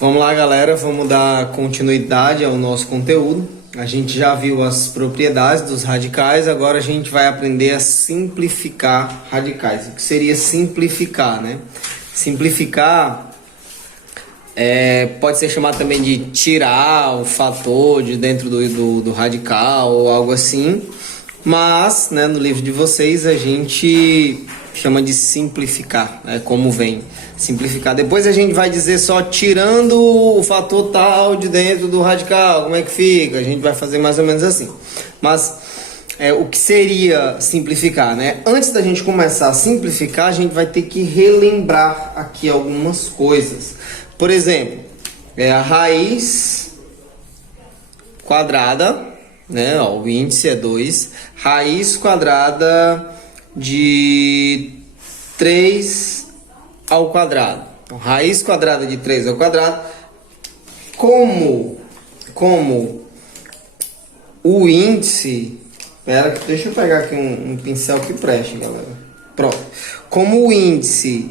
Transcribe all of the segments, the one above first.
Vamos lá, galera, vamos dar continuidade ao nosso conteúdo. A gente já viu as propriedades dos radicais, agora a gente vai aprender a simplificar radicais. O que seria simplificar, né? Simplificar pode ser chamado também de tirar o fator de dentro do radical ou algo assim. Mas, né, no livro de vocês a gente chama de simplificar, né, como vem. Simplificar. Depois a gente vai dizer só tirando o fator tal de dentro do radical, como é que fica? A gente vai fazer mais ou menos assim. Mas o que seria simplificar, né? Antes da gente começar a simplificar, a gente vai ter que relembrar aqui algumas coisas. Por exemplo, a raiz quadrada, né? Ó, o índice é 2. Raiz quadrada de 3 ao quadrado. Então, raiz quadrada de 3 ao quadrado. Como o índice... deixa eu pegar aqui um pincel que preste, galera. Pronto. Como o índice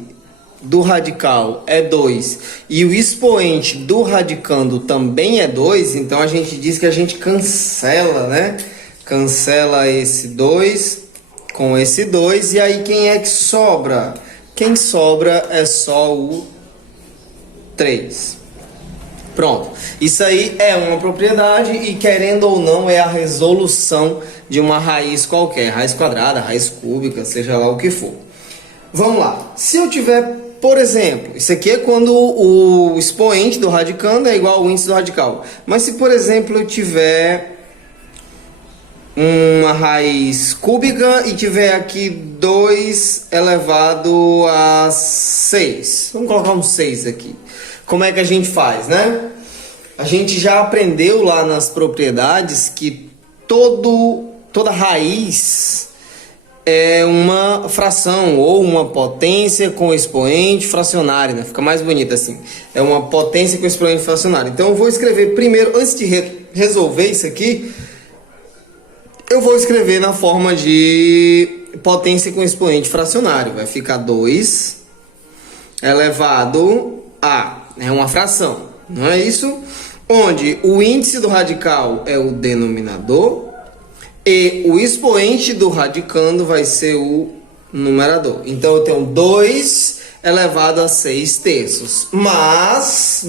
do radical é 2 e o expoente do radicando também é 2, então a gente diz que a gente cancela, né? Cancela esse 2 com esse 2, e aí quem é que sobra? Quem sobra é só o 3. Pronto. Isso aí é uma propriedade e, querendo ou não, é a resolução de uma raiz qualquer. Raiz quadrada, raiz cúbica, seja lá o que for. Vamos lá. Se eu tiver, por exemplo, isso aqui é quando o expoente do radicando é igual ao índice do radical. Mas se, por exemplo, eu tiver uma raiz cúbica e tiver aqui 2 elevado a 6. Vamos colocar um 6 aqui. Como é que a gente faz, né? A gente já aprendeu lá nas propriedades que toda raiz é uma fração ou uma potência com expoente fracionário, né? Fica mais bonito assim. É uma potência com expoente fracionário. Então eu vou escrever primeiro, antes de resolver isso aqui, eu vou escrever na forma de potência com expoente fracionário. Vai ficar 2 elevado a... É uma fração, não é isso? Onde o índice do radical é o denominador e o expoente do radicando vai ser o numerador. Então eu tenho 2 elevado a 6 terços. Mas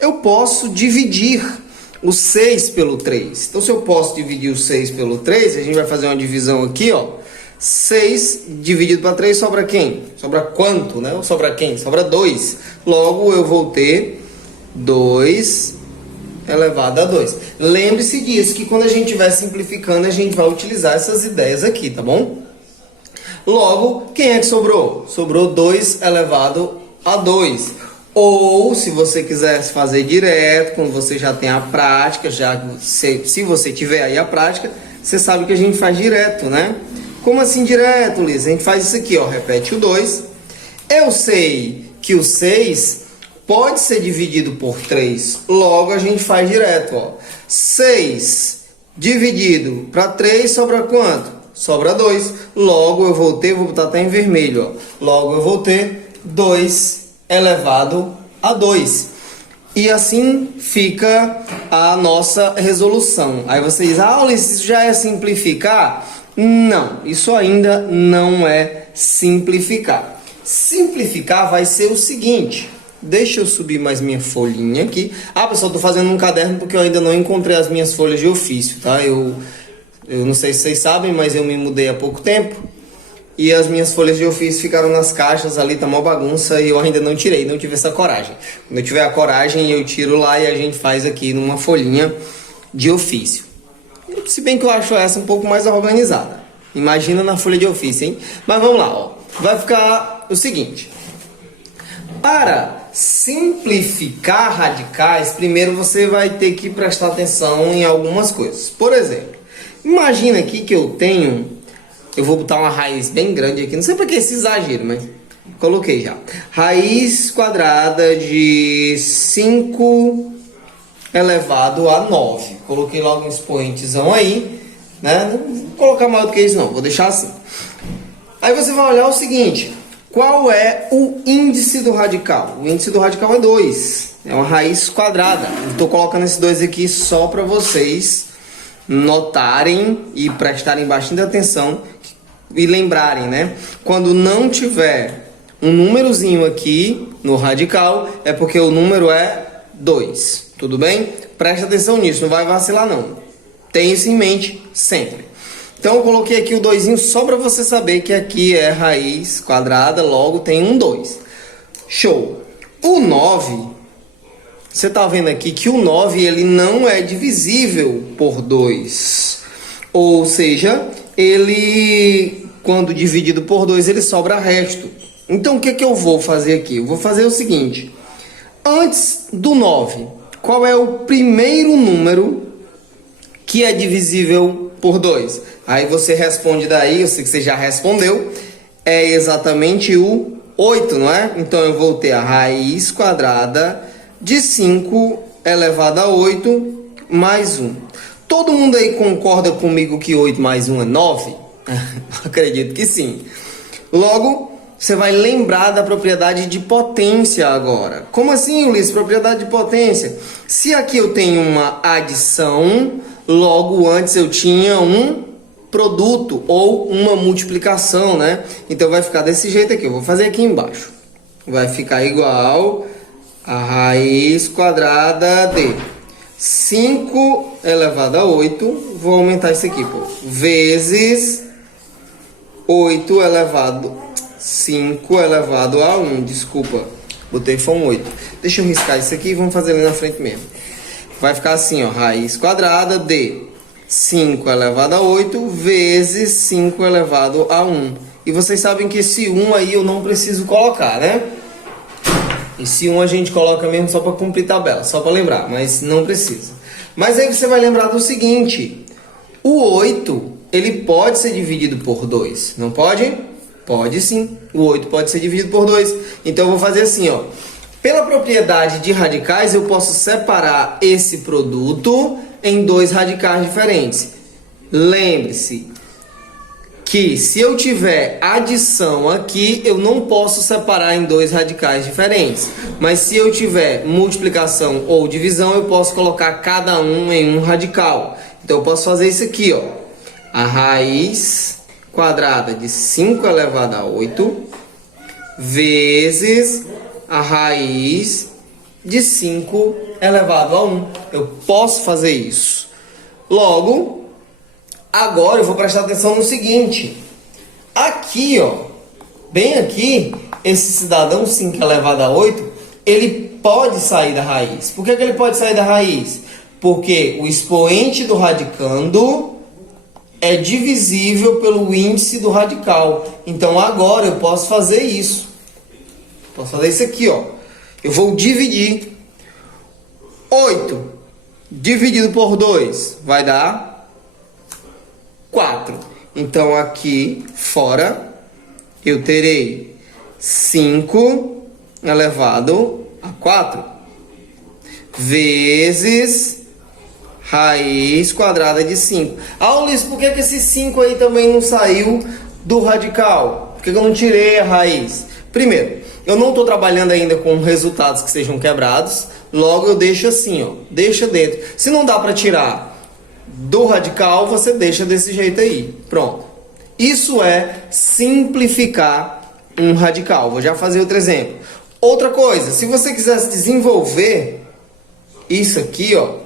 eu posso dividir o 6 pelo 3. Então, se eu posso dividir o 6 pelo 3, a gente vai fazer uma divisão aqui, ó. 6 dividido para 3 sobra quem? Sobra quanto, né? Ou sobra quem? Sobra 2. Logo, eu vou ter 2 elevado a 2. Lembre-se disso, que quando a gente estiver simplificando, a gente vai utilizar essas ideias aqui, tá bom? Logo, quem é que sobrou? Sobrou 2 elevado a 2. Ou, se você quiser fazer direto, quando você já tem a prática, se você tiver aí a prática, você sabe que a gente faz direto, né? Como assim direto, Liz? A gente faz isso aqui, ó, repete o 2. Eu sei que o 6 pode ser dividido por 3, logo a gente faz direto, ó. 6 dividido para 3 sobra quanto? Sobra 2. Logo eu vou botar até em vermelho, ó. Logo eu vou ter 2 elevado a 2. E assim fica a nossa resolução. Aí você diz, Ulisses, isso já é simplificar? Não, isso ainda não é simplificar. Simplificar vai ser o seguinte. Deixa eu subir mais minha folhinha aqui. Pessoal, tô fazendo um caderno porque eu ainda não encontrei as minhas folhas de ofício, tá? Eu não sei se vocês sabem, mas eu me mudei há pouco tempo. E as minhas folhas de ofício ficaram nas caixas ali, tá uma bagunça, e eu ainda não tirei, não tive essa coragem. Quando eu tiver a coragem, eu tiro lá e a gente faz aqui numa folhinha de ofício. Se bem que eu acho essa um pouco mais organizada. Imagina na folha de ofício, hein? Mas vamos lá, ó. Vai ficar o seguinte. Para simplificar radicais, primeiro você vai ter que prestar atenção em algumas coisas. Por exemplo, imagina aqui que eu tenho... Eu vou botar uma raiz bem grande aqui. Não sei para que esse exagero, mas coloquei já. Raiz quadrada de 5 elevado a 9. Coloquei logo um expoentezão aí, né? Não vou colocar maior do que isso não, vou deixar assim. Aí você vai olhar o seguinte. Qual é o índice do radical? O índice do radical é 2. É uma raiz quadrada. Estou colocando esses dois aqui só para vocês notarem e prestarem bastante atenção e lembrarem, né? Quando não tiver um númerozinho aqui no radical, é porque o número é 2. Tudo bem? Presta atenção nisso, não vai vacilar não. Tenha isso em mente sempre. Então eu coloquei aqui o 2 só para você saber que aqui é raiz quadrada, logo tem um 2. Show! O 9, você está vendo aqui que o 9 ele não é divisível por 2. Ou seja, ele, quando dividido por 2, ele sobra resto. Então o que eu vou fazer aqui? Eu vou fazer o seguinte. Antes do 9, qual é o primeiro número que é divisível por 2? Aí você responde daí, eu sei que você já respondeu, é exatamente o 8, não é? Então eu vou ter a raiz quadrada de 5 elevado a 8 mais 1. Todo mundo aí concorda comigo que 8 mais 1 é 9? Acredito que sim. Logo, você vai lembrar da propriedade de potência agora. Como assim, Ulisses? Propriedade de potência? Se aqui eu tenho uma adição, logo antes eu tinha um produto ou uma multiplicação, né? Então vai ficar desse jeito aqui. Eu vou fazer aqui embaixo. Vai ficar igual a raiz quadrada de 5 elevado a 8. Vou aumentar isso aqui, pô. Vezes 8 elevado... 5 elevado a 1. Desculpa. Botei foi um 8. Deixa eu riscar isso aqui e vamos fazer ali na frente mesmo. Vai ficar assim, ó. Raiz quadrada de 5 elevado a 8 vezes 5 elevado a 1. E vocês sabem que esse 1 aí eu não preciso colocar, né? Esse 1 a gente coloca mesmo só para cumprir tabela, só para lembrar, mas não precisa. Mas aí você vai lembrar do seguinte. O 8, ele pode ser dividido por 2, não pode? Pode sim. O 8 pode ser dividido por 2. Então eu vou fazer assim, ó. Pela propriedade de radicais, eu posso separar esse produto em dois radicais diferentes. Lembre-se que se eu tiver adição aqui, eu não posso separar em dois radicais diferentes. Mas se eu tiver multiplicação ou divisão, eu posso colocar cada um em um radical. Então eu posso fazer isso aqui, ó. A raiz quadrada de 5 elevado a 8 vezes a raiz de 5 elevado a 1. Eu posso fazer isso. Logo, agora eu vou prestar atenção no seguinte. Aqui, ó, bem aqui, esse cidadão 5 elevado a 8, ele pode sair da raiz. Por que ele pode sair da raiz? Porque o expoente do radicando é divisível pelo índice do radical. Então agora eu posso fazer isso. Posso fazer isso aqui, ó. Eu vou dividir 8 dividido por 2 vai dar 4. Então aqui fora eu terei 5 elevado a 4 vezes raiz quadrada de 5. Ah, Ulisses, por que esse 5 aí também não saiu do radical? Por que eu não tirei a raiz? Primeiro, eu não estou trabalhando ainda com resultados que sejam quebrados. Logo eu deixo assim, ó. Deixa dentro. Se não dá para tirar do radical, você deixa desse jeito aí. Pronto. Isso é simplificar um radical. Vou já fazer outro exemplo. Outra coisa, se você quisesse desenvolver isso aqui, ó.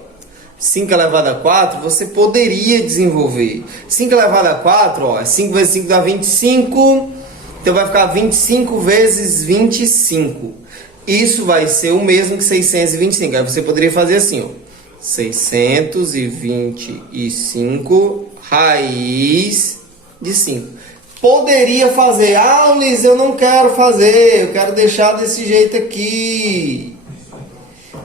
5 elevado a 4, você poderia desenvolver. 5 elevado a 4, ó, 5 vezes 5 dá 25. Então vai ficar 25 vezes 25. Isso vai ser o mesmo que 625. Aí você poderia fazer assim, ó. 625 raiz de 5. Poderia fazer. Ah, Ulisses, eu não quero fazer. Eu quero deixar desse jeito aqui.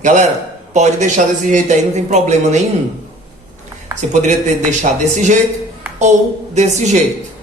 Galera, pode deixar desse jeito aí, não tem problema nenhum. Você poderia ter deixado desse jeito ou desse jeito.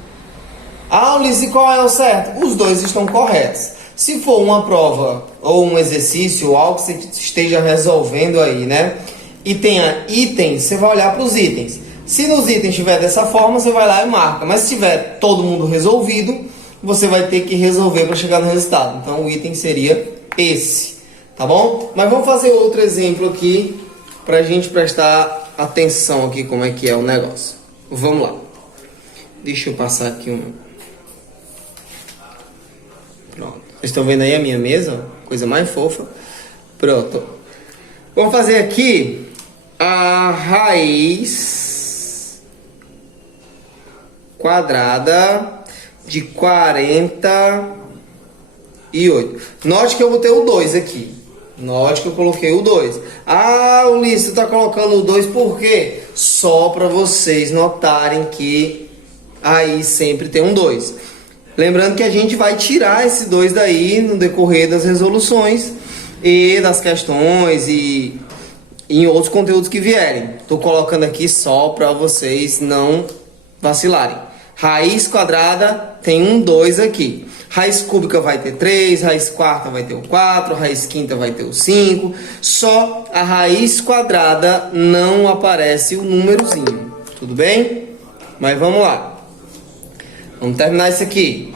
Ah, Ulisses, qual é o certo? Os dois estão corretos. Se for uma prova ou um exercício ou algo que você esteja resolvendo aí, né? E tenha itens, você vai olhar para os itens. Se nos itens estiver dessa forma, você vai lá e marca. Mas se tiver todo mundo resolvido, você vai ter que resolver para chegar no resultado. Então o item seria esse, tá bom? Mas vamos fazer outro exemplo aqui para a gente prestar atenção aqui como é que é o negócio. Vamos lá. Deixa eu passar aqui um... Pronto. Vocês estão vendo aí a minha mesa? Coisa mais fofa. Pronto. Vamos fazer aqui a raiz quadrada de 48. Note que eu botei o 2 aqui. Note que eu coloquei o 2. Ah, Ulisses, tu tá colocando o 2 por quê? Só para vocês notarem que aí sempre tem um 2. Lembrando que a gente vai tirar esse 2 daí no decorrer das resoluções e das questões e em outros conteúdos que vierem. Tô colocando aqui só para vocês não vacilarem. Raiz quadrada tem um 2 aqui. Raiz cúbica vai ter 3, raiz quarta vai ter o 4, raiz quinta vai ter o 5. Só a raiz quadrada não aparece o númerozinho. Tudo bem? Mas vamos lá. Vamos terminar isso aqui.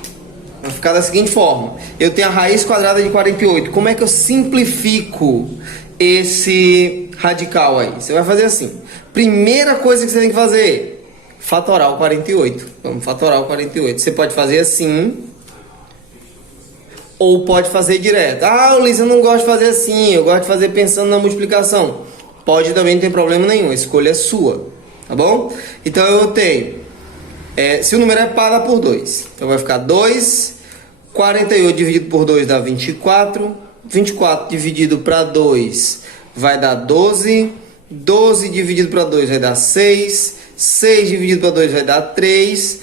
Vai ficar da seguinte forma. Eu tenho a raiz quadrada de 48. Como é que eu simplifico esse radical aí? Você vai fazer assim. Primeira coisa que você tem que fazer, fatorar o 48. Vamos fatorar o 48. Você pode fazer assim, ou pode fazer direto. Ah, Ulisses, eu não gosto de fazer assim, eu gosto de fazer pensando na multiplicação. Pode também, não tem problema nenhum, a escolha é sua, tá bom? Então eu tenho, se o número é par, dá por 2. Então vai ficar 2, 48 dividido por 2 dá 24, 24 dividido para 2 vai dar 12, 12 dividido para 2 vai dar 6, 6 dividido para 2 vai dar 3,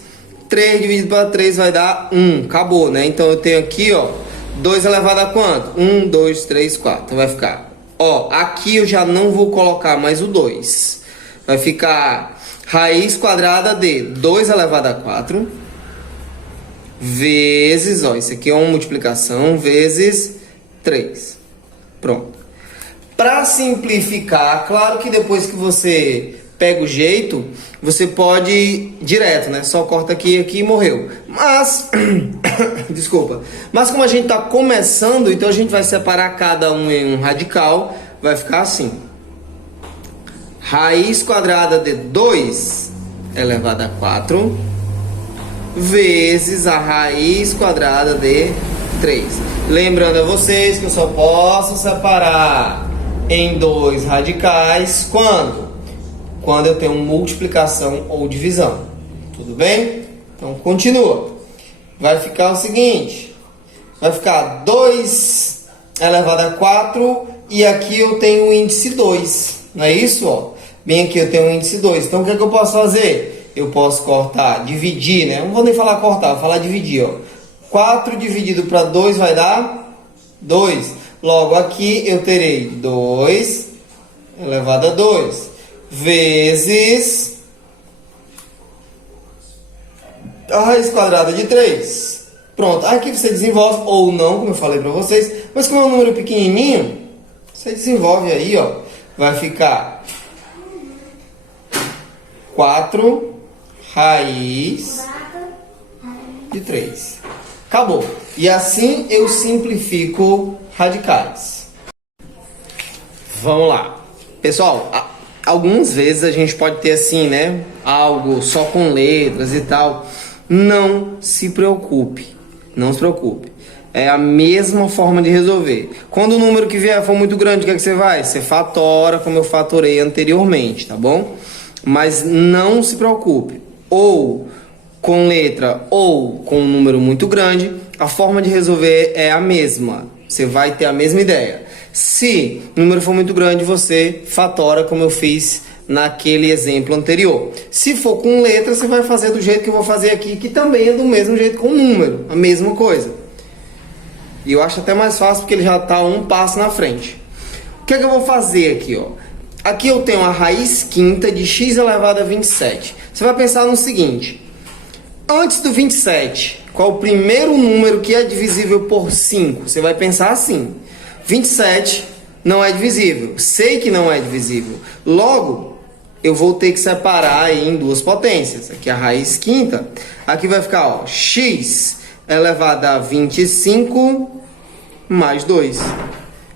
3 dividido para 3 vai dar 1. Acabou, né? Então eu tenho aqui, ó, 2 elevado a quanto? 1, 2, 3, 4. Então vai ficar, ó, aqui eu já não vou colocar mais o 2. Vai ficar raiz quadrada de 2 elevado a 4 vezes, ó, isso aqui é uma multiplicação, vezes 3. Pronto. Para simplificar, claro que depois que você pega o jeito, você pode ir direto, né? Só corta aqui e morreu. Mas, desculpa. Mas como a gente está começando, então a gente vai separar cada um em um radical. Vai ficar assim. Raiz quadrada de 2 elevado a 4 vezes a raiz quadrada de 3. Lembrando a vocês que eu só posso separar em dois radicais quando eu tenho multiplicação ou divisão. Tudo bem? Então continua. Vai ficar o seguinte. Vai ficar 2 elevado a 4 e aqui eu tenho o índice 2. Não é isso? Ó? Bem aqui eu tenho o índice 2. Então o que é que eu posso fazer? Eu posso cortar, dividir, né? Não vou nem falar cortar, vou falar dividir, ó. 4 dividido para 2 vai dar 2. Logo aqui eu terei 2 elevado a 2 vezes a raiz quadrada de 3. Pronto, aqui você desenvolve ou não, como eu falei para vocês, mas como é um número pequenininho, você desenvolve aí, ó, vai ficar 4 raiz de 3. Acabou. E assim eu simplifico radicais. Vamos lá. Pessoal, algumas vezes a gente pode ter assim, né? Algo só com letras e tal. Não se preocupe. Não se preocupe. É a mesma forma de resolver. Quando o número que vier for muito grande, o que é que você vai? Você fatora, como eu fatorei anteriormente, tá bom? Mas não se preocupe. Ou com letra ou com um número muito grande, a forma de resolver é a mesma. Você vai ter a mesma ideia. Se o número for muito grande, você fatora como eu fiz naquele exemplo anterior. Se for com letra, você vai fazer do jeito que eu vou fazer aqui, que também é do mesmo jeito com número, a mesma coisa. E eu acho até mais fácil porque ele já está um passo na frente. O que é que eu vou fazer aqui, ó? Aqui eu tenho a raiz quinta de x elevado a 27. Você vai pensar no seguinte. Antes do 27, qual o primeiro número que é divisível por 5? Você vai pensar assim. 27 não é divisível. Sei que não é divisível. Logo, eu vou ter que separar aí em duas potências. Aqui a raiz quinta. Aqui vai ficar, ó, x elevado a 25 mais 2.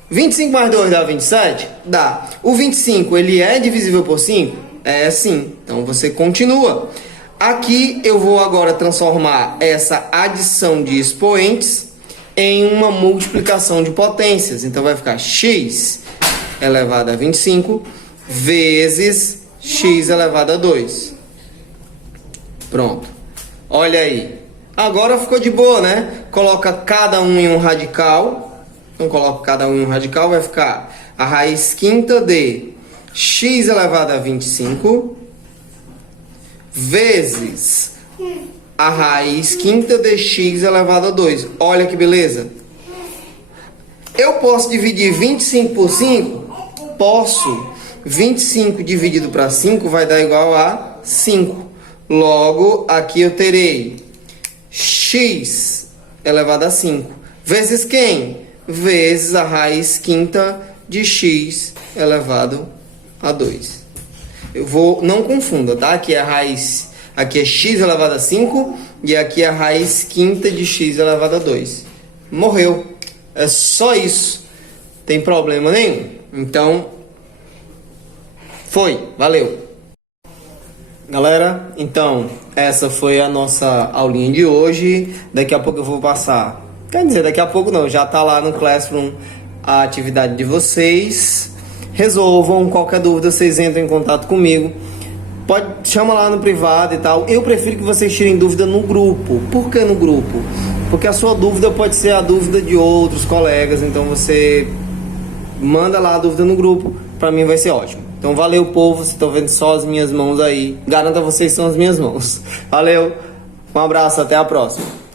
25 mais 2 dá 27? Dá. O 25, ele é divisível por 5? É sim. Então você continua. Aqui eu vou agora transformar essa adição de expoentes em uma multiplicação de potências. Então vai ficar x elevado a 25 vezes x elevado a 2. Pronto. Olha aí. Agora ficou de boa, né? Coloca cada um em um radical. Então coloco cada um em um radical, vai ficar a raiz quinta de x elevado a 25 vezes a raiz quinta de x elevado a 2. Olha que beleza. Eu posso dividir 25 por 5? Posso. 25 dividido para 5 vai dar igual a 5. Logo, aqui eu terei x elevado a 5. Vezes quem? Vezes a raiz quinta de x elevado a 2. Eu vou, não confunda, tá? Aqui é a raiz, aqui é x elevado a 5 e aqui é a raiz quinta de x elevado a 2. Morreu. É só isso. Tem problema nenhum. Então, foi. Valeu. Galera, então, essa foi a nossa aulinha de hoje. Daqui a pouco eu vou passar. Quer dizer, daqui a pouco não, já tá lá no Classroom a atividade de vocês. Resolvam, qualquer dúvida vocês entram em contato comigo. Chama lá no privado e tal. Eu prefiro que vocês tirem dúvida no grupo. Por que no grupo? Porque a sua dúvida pode ser a dúvida de outros colegas. Então você manda lá a dúvida no grupo. Pra mim vai ser ótimo. Então valeu, povo. Vocês estão vendo só as minhas mãos aí. Garanto a vocês que são as minhas mãos. Valeu. Um abraço, até a próxima.